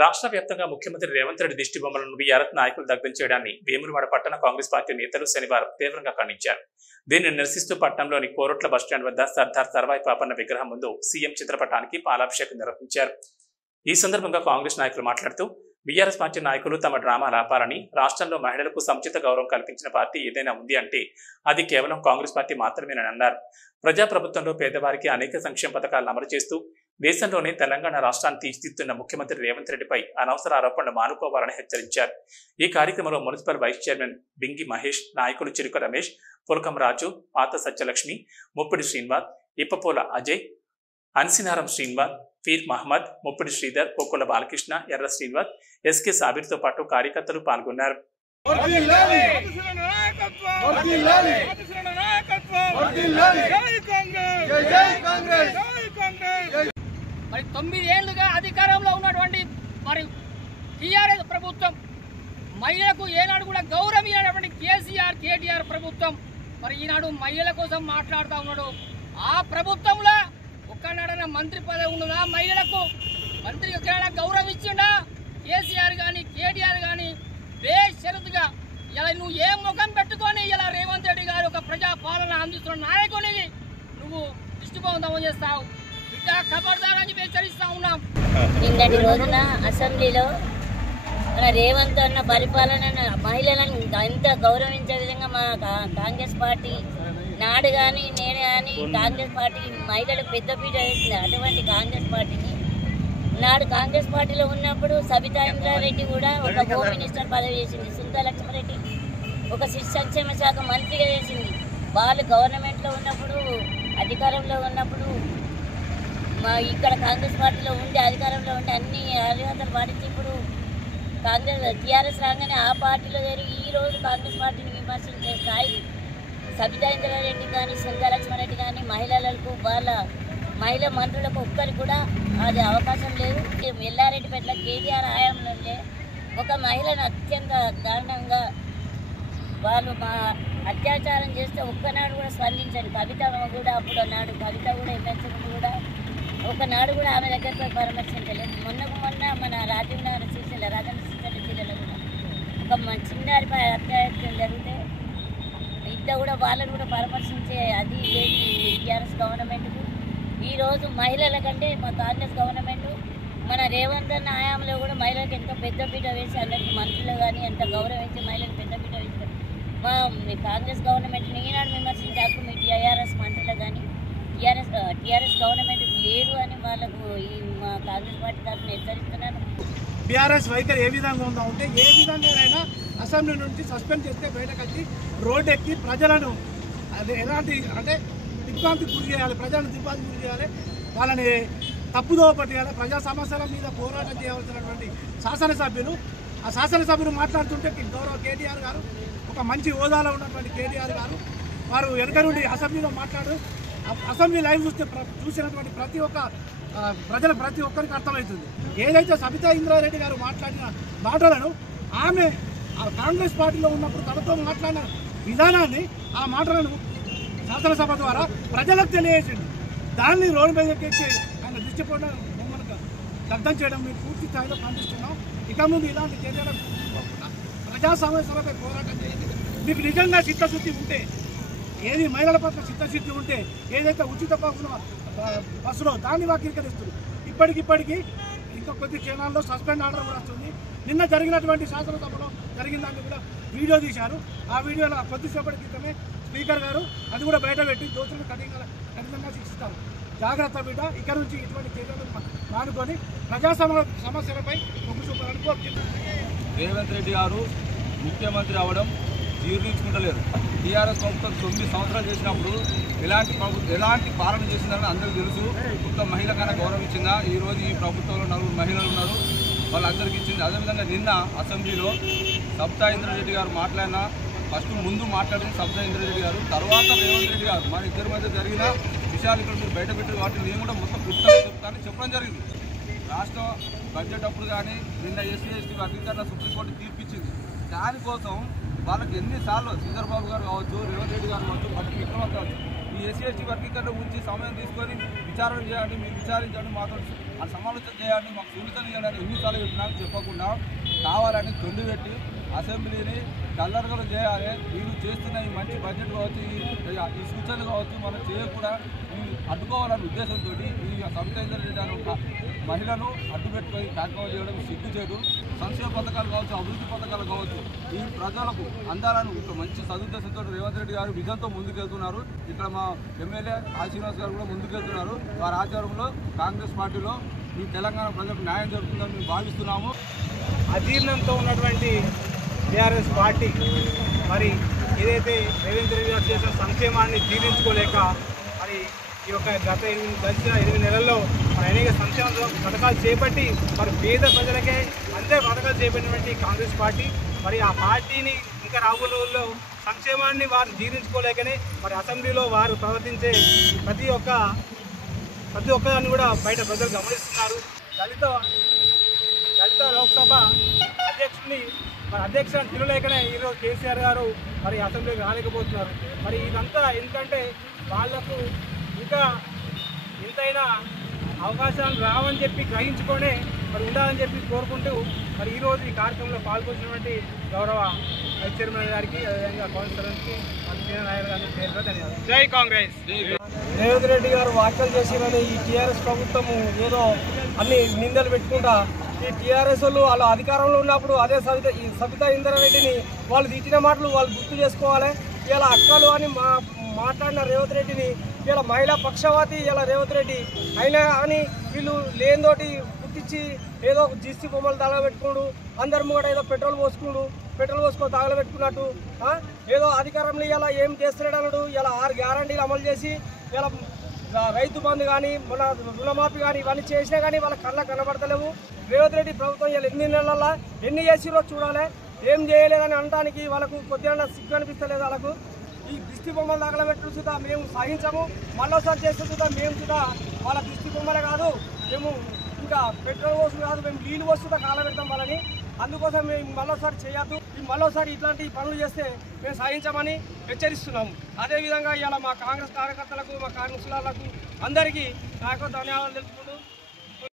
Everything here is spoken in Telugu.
రాష్ట్ర వ్యాప్తంగా ముఖ్యమంత్రి రేవంత్ రెడ్డి దిష్టి బొమ్మలను బీఆర్ఎస్ నాయకులు దగ్ధం చేయడాన్ని వేములవాడ పట్టణ కాంగ్రెస్ పార్టీ నేతలు శనివారం తీవ్రంగా ఖండించారు. దీనిని నిరసిస్తూ పట్టణంలోని కోరుట్ల బస్టాండ్ వద్ద సర్దార్ సర్వాయి పాపన్న విగ్రహం ముందు సీఎం చిత్రపటానికి పాలాభిషేకం నిర్వహించారు. ఈ సందర్భంగా కాంగ్రెస్ నాయకులు మాట్లాడుతూ బీఆర్ఎస్ పార్టీ నాయకులు తమ డ్రామాలు ఆపాలని, రాష్ట్రంలో మహిళలకు సముచిత గౌరవం కల్పించిన పార్టీ ఏదైనా ఉంది అంటే అది కేవలం కాంగ్రెస్ పార్టీ మాత్రమేనని అన్నారు. ప్రజాప్రభుత్వంలో పేదవారికి అనేక సంక్షేమ పథకాలను అమలు చేస్తూ దేశంలోనే తెలంగాణ రాష్ట్రాన్ని తీర్చిదిద్దుతున్న ముఖ్యమంత్రి రేవంత్ రెడ్డిపై అనవసర ఆరోపణలు మానుకోవాలని హెచ్చరించారు. ఈ కార్యక్రమంలో municipal vice chairman Bingi Mahesh, నాయకులు చిరుక రమేష్, పులకం రాజు, పాత సత్యలక్ష్మి, ముప్పిడి శ్రీనివాస్, ఇప్పపోల అజయ్, అన్సినారం శ్రీనివాస్, ఫీర్ మహమ్మద్, ముప్పిడి శ్రీధర్, పొక్కుల బాలకృష్ణ, ఎర్ర శ్రీనివాస్, ఎస్కే సాబిర్తో పాటు కార్యకర్తలు పాల్గొన్నారు. మరి 9 ఏళ్లుగా అధికారంలో ఉన్నటువంటి మరి టీఆర్ఎస్ ప్రభుత్వం మహిళలకు ఏనాడు కూడా గౌరవం ఇవ్వనటువంటి కేటీఆర్ ప్రభుత్వం మరి ఈనాడు మహిళల కోసం మాట్లాడుతూ ఉన్నాడు. ఆ ప్రభుత్వంలో ఒక్కనాడన మంత్రి పదవి ఉన్నదా? మహిళలకు మంత్రి ఎక్కడైనా గౌరవం ఇచ్చిండా? కేసీఆర్ కానీ కేటీఆర్ కానీ బేషరతుగా ఇలా నువ్వు ఏ ముఖం పెట్టుకొని ఇలా రేవంత్ రెడ్డి గారు ఒక ప్రజా పాలన అందిస్తున్న నాయకునికి నువ్వు దృష్టిబోధం చేస్తావు బిడ్డ, ఖబర్దారని హెచ్చరిస్తా ఉన్నాం. నిన్నటి రోజున అసెంబ్లీలో మన రేవంత్ అన్న పరిపాలన మహిళలను ఎంత గౌరవించే విధంగా మా కాంగ్రెస్ పార్టీ నాడు కానీ నేను కానీ కాంగ్రెస్ పార్టీ మహిళలకు పెద్దపీట వేసింది. అటువంటి కాంగ్రెస్ పార్టీని నాడు కాంగ్రెస్ పార్టీలో ఉన్నప్పుడు సబితా ఇంద్రారెడ్డి కూడా ఒక హోమ్ మినిస్టర్ పదవి చేసింది, సుంతా లక్ష్మారెడ్డి ఒక శిశు సంక్షేమ శాఖ మంత్రిగా చేసింది. వాళ్ళు గవర్నమెంట్లో ఉన్నప్పుడు అధికారంలో ఉన్నప్పుడు మా ఇక్కడ కాంగ్రెస్ పార్టీలో ఉండి అధికారంలో ఉండి అన్ని అర్హతలు పాటించి ఇప్పుడు కాంగ్రెస్ టీఆర్ఎస్ రాగానే ఆ పార్టీలో జరిగి ఈరోజు కాంగ్రెస్ పార్టీని విమర్శించే స్థాయి సబితా ఇంద్రారెడ్డి కానీ సుంతా లక్ష్మారెడ్డి కానీ మహిళలకు వాళ్ళ మహిళా మంత్రులకు ఒక్కరికి కూడా అది అవకాశం లేదు. ఎల్లారెడ్డిపేటలో కేటీఆర్ హయాంలో ఒక మహిళను అత్యంత దారుణంగా వాళ్ళు మా అత్యాచారం చేస్తే ఒక్కనాడు కూడా స్పందించండి. కవిత కూడా అప్పుడు నాడు కవిత కూడా ఎమ్మెల్సీ కూడా ఒకనాడు కూడా ఆమె దగ్గర పరామర్శించలేదు. మొన్న మన రాజేంద్ర సిరిసిల్ల జిల్లాలో కూడా ఒక చిన్నారిపై అత్యాచారం జరిగితే ఇట్లా కూడా వాళ్ళని కూడా పరామర్శించే అది లేదు టీఆర్ఎస్ గవర్నమెంట్కు. ఈరోజు మహిళల కంటే మా కాంగ్రెస్ గవర్నమెంట్ మన రేవంత్ అన్న హయాంలో కూడా మహిళలకు ఎంతో పెద్దపీట వేసి అందరికీ మంత్రులు కానీ ఎంత గౌరవించి మహిళలకు పెద్దపీట వేసి మా కాంగ్రెస్ గవర్నమెంట్ని ఈనాడు విమర్శించే హక్కు మీ టీఆర్ఎస్ మంత్రులు కానీ టీఆర్ఎస్ గవర్నమెంట్ లేదు అని వాళ్ళకు ఈ మా కాంగ్రెస్ పార్టీ తరఫున హెచ్చరిస్తున్నాను. బీఆర్ఎస్ వైఖరి ఏ విధంగా ఉందా ఉంటే ఏ విధంగానైనా అసెంబ్లీ నుంచి సస్పెండ్ చేస్తే బయటకు వచ్చి రోడ్డు ఎక్కి ప్రజలను అది ఎలాంటి అంటే దిగ్భ్రాంతికి గురి చేయాలి, ప్రజలను దిగ్భ్రాంతికి గురి చేయాలి, వాళ్ళని తప్పుదోవ పట్టేయాలి, ప్రజా సమస్యల మీద పోరాటం చేయవలసినటువంటి శాసనసభ్యులు ఆ శాసనసభ్యులు మాట్లాడుతుంటే గౌరవ కేటీఆర్ గారు ఒక మంచి హోదాలో ఉన్నటువంటి కేటీఆర్ గారు వారు వెనక నుండి అసెంబ్లీలో మాట్లాడు అసెంబ్లీ లైవ్ చూసినటువంటి ప్రతి ఒక్కరికి అర్థమవుతుంది. ఏదైతే సబితా ఇంద్రారెడ్డి గారు మాట్లాడిన మాటలను ఆమె కాంగ్రెస్ పార్టీలో ఉన్నప్పుడు తనతో మాట్లాడిన విధానాన్ని ఆ మాటలను శాసనసభ ద్వారా ప్రజలకు తెలియజేసింది. దాన్ని రోడ్డు మీద ఎక్కి ఆయన దృష్టిపోవడం బొమ్మలకు దగ్ధం చేయడం మేము పూర్తి స్థాయిలో ఖండిస్తున్నాం. ఇక ముందు ఇలాంటి చర్యలు ప్రజా సమస్యలపై పోరాటం చేయండి. మీకు నిజంగా చిత్తశుద్ధి ఉంటే ఏది మహిళల పట్ల చిత్తశుద్ధి ఉంటే ఏదైతే ఉచిత బస్సులో దాన్ని వాకీకరిస్తుంది. ఇప్పటికిప్పటికీ ఇంకా కొద్ది క్షణాల్లో సస్పెండ్ ఆర్డర్ కూడా వస్తుంది. నిన్న జరిగినటువంటి శాసనసభలో జరిగిన దాన్ని కూడా వీడియో తీశారు. ఆ వీడియోలో కొద్దిసేపటి క్రితమే స్పీకర్ గారు అది కూడా బయట పెట్టి దోషులను కఠినంగా శిక్షిస్తారు. జాగ్రత్త బిడ్డ, ఇక్కడ నుంచి ఇటువంటి చర్యలు మానుకొని ప్రజా సమస్యలపై మొగ్గు చూపాలని కోరుతున్నాను. రేవంత్ రెడ్డి గారు ముఖ్యమంత్రి అవ్వడం జీర్ణించుకుంటలేరు. టీఆర్ఎస్ ప్రభుత్వం 9 సంవత్సరాలు చేసినప్పుడు ఎలాంటి పాలన చేసిందని అందరికీ తెలుసు. ఒక్క మహిళకైనా గౌరవం ఇచ్చిందా? ఈరోజు ఈ ప్రభుత్వంలో 4 మహిళలు ఉన్నారు, వాళ్ళందరికీ ఇచ్చింది. అదేవిధంగా నిన్న అసెంబ్లీలో సబితా ఇంద్రారెడ్డి గారు ఫస్ట్ ముందు మాట్లాడింది సబితా ఇంద్రారెడ్డి గారు, తర్వాత రేవంత్ రెడ్డి గారు. మన ఇద్దరి మధ్య జరిగిన విషయాలు ఇక్కడ మీరు బయట పెట్టారు కాబట్టి నేను కూడా మొత్తం గుర్తుగా చెప్తానని చెప్పడం జరిగింది. రాష్ట్ర బడ్జెట్ అప్పుడు కానీ నిన్న ఎస్సీ ఎస్టీ వర్గీకరణ సుప్రీంకోర్టు తీర్పిచ్చింది. దానికోసం వాళ్ళకి ఎన్నిసార్లు చంద్రబాబు గారు కావచ్చు, రేవంత్ రెడ్డి గారు కావచ్చు, బట్టి విక్రమార్క కావచ్చు ఈ ఎస్సీ ఎస్టీ వర్గీకరణ గురించి సమయం తీసుకొని విచారణ చేయండి, మీరు విచారించండి, మాతో ఆ సమాలోచన చేయాలని మాకు సూచన చేయాలని ఎన్నిసార్లు చెప్పినా చెప్పకుండా కావాలని తొండి పెట్టి అసెంబ్లీని కల్లర్గలు చేయాలి. వీళ్ళు చేస్తున్న ఈ మంచి బడ్జెట్ కావచ్చు, ఈ సూచనలు కావచ్చు మనం చేయకుండా అడ్డుకోవాలనే ఉద్దేశంతో ఈ సబితా మహిళను అడ్డుపెట్టుకొని కార్యక్రమం చేయడం సిగ్గుచేటు. సంక్షేమ పథకాలు కావచ్చు, అభివృద్ధి పథకాలు కావచ్చు, ఈ ప్రజలకు అందాలని ఒక మంచి సదుద్దేశంతో రేవంత్ రెడ్డి గారు విజన్తో ముందుకెళ్తున్నారు. ఇక్కడ మా ఎమ్మెల్యే శ్రీనివాస్ గారు కూడా ముందుకెళ్తున్నారు. వారి ఆధ్వర్యంలో కాంగ్రెస్ పార్టీలో ఈ తెలంగాణ ప్రజలకు న్యాయం జరుగుతుందని మేము భావిస్తున్నాము. అజీర్ణంతో ఉన్నటువంటి టీఆర్ఎస్ పార్టీ మరి ఏదైతే రేవంత్ రెడ్డి గారు చేసిన సంక్షేమాన్ని జీర్ణించుకోలేక మరి ఈ యొక్క గత 8 నెలల్లో మరి అనేక సంక్షేమ పథకాలు చేపట్టి మరి పేద ప్రజలకే అంతే పథకాలు చేపట్టినటువంటి కాంగ్రెస్ పార్టీ మరి ఆ పార్టీని ఇంకా రాబోయే రోజుల్లో సంక్షేమాన్ని వారు జీర్ణించుకోలేకనే మరి అసెంబ్లీలో వారు ప్రవర్తించే ప్రతి ఒక్కదాన్ని కూడా బయట ప్రజలు గమనిస్తున్నారు. దళిత లోక్సభ అధ్యక్షుని తినలేకనే ఈరోజు కేసీఆర్ గారు మరి అసెంబ్లీకి రాలేకపోతున్నారు. మరి ఇదంతా ఎందుకంటే వాళ్లకు ఇంకా ఇంతైనా అవకాశాలు రావని చెప్పి గ్రహించుకొనే మరి ఉండాలని చెప్పి కోరుకుంటూ మరి ఈరోజు ఈ కార్యక్రమంలో పాల్గొంటున్నటువంటి గౌరవ వైస్ చైర్మన్ గారికి, అదేవిధంగా కౌన్సిలర్కి, నాయకులు గారికి పేరుగా ధన్యవాదాలు. జై కాంగ్రెస్. రేవంత్ రెడ్డి గారు వ్యాఖ్యలు చేసిరని ఈ టీఆర్ఎస్ ప్రభుత్వము ఏదో అన్ని నిందలు పెట్టుకుంటా ఈ టీఆర్ఎస్ వాళ్ళు అధికారంలో ఉన్నప్పుడు అదే సబితా ఇంద్రారెడ్డిని వాళ్ళు తిట్టిన మాటలు వాళ్ళు గుర్తు చేసుకోవాలి. ఇలా అక్కలు అని మాట్లాడిన రేవంత్ రెడ్డిని ఇలా మహిళా పక్షవాతి ఇలా రేవంత్ రెడ్డి అయినా అని వీళ్ళు లేనితోటి గుర్తించి ఏదో జిస్టి బొమ్మలు తగలబెట్టుకున్నాడు. అందరి ముంగట ఏదో పెట్రోల్ పోసుకొని తగలబెట్టుకున్నట్టు ఏదో అధికారంలో ఇలా ఏం చేస్తున్నాడు అన్నాడు. ఇలా 6 గ్యారంటీలు అమలు చేసి ఇలా రైతు బంధు కానీ మన రుణమాఫీ కానీ ఇవన్నీ చేసినా కానీ వాళ్ళ కళ్ళకు కనబడతలేవు. రేవంత్ రెడ్డి ప్రభుత్వం ఇలా 8 నెలల్లో ఎన్ని చేసిరో చూడాలి. ఏం చేయలేదని అనడానికి వాళ్ళకు కొద్దిగా సిగ్గు అనిపిస్తలేదు. వాళ్ళకు ఈ దిష్టి బొమ్మలు తగలబెట్టు సుధా మేము సహించము. మళ్ళీసారి చేస్తే సుధా మేము సుధా వాళ్ళ దిష్టి బొమ్మలే కాదు, మేము ఇంకా పెట్రోల్ పోసు కాదు, మేము నీళ్ళు పోసుదా కాలబెడతాం వాళ్ళని. అందుకోసం మేము మళ్ళీసారి చేయొద్దు. మళ్ళీసారి ఇట్లాంటి పనులు చేస్తే మేము సహించమని హెచ్చరిస్తున్నాము. అదేవిధంగా ఇవాళ మా కాంగ్రెస్ కార్యకర్తలకు, మా కాంగ్రెస్లకు అందరికీ నాకు ధన్యవాదాలు తెలుపుకుంటూ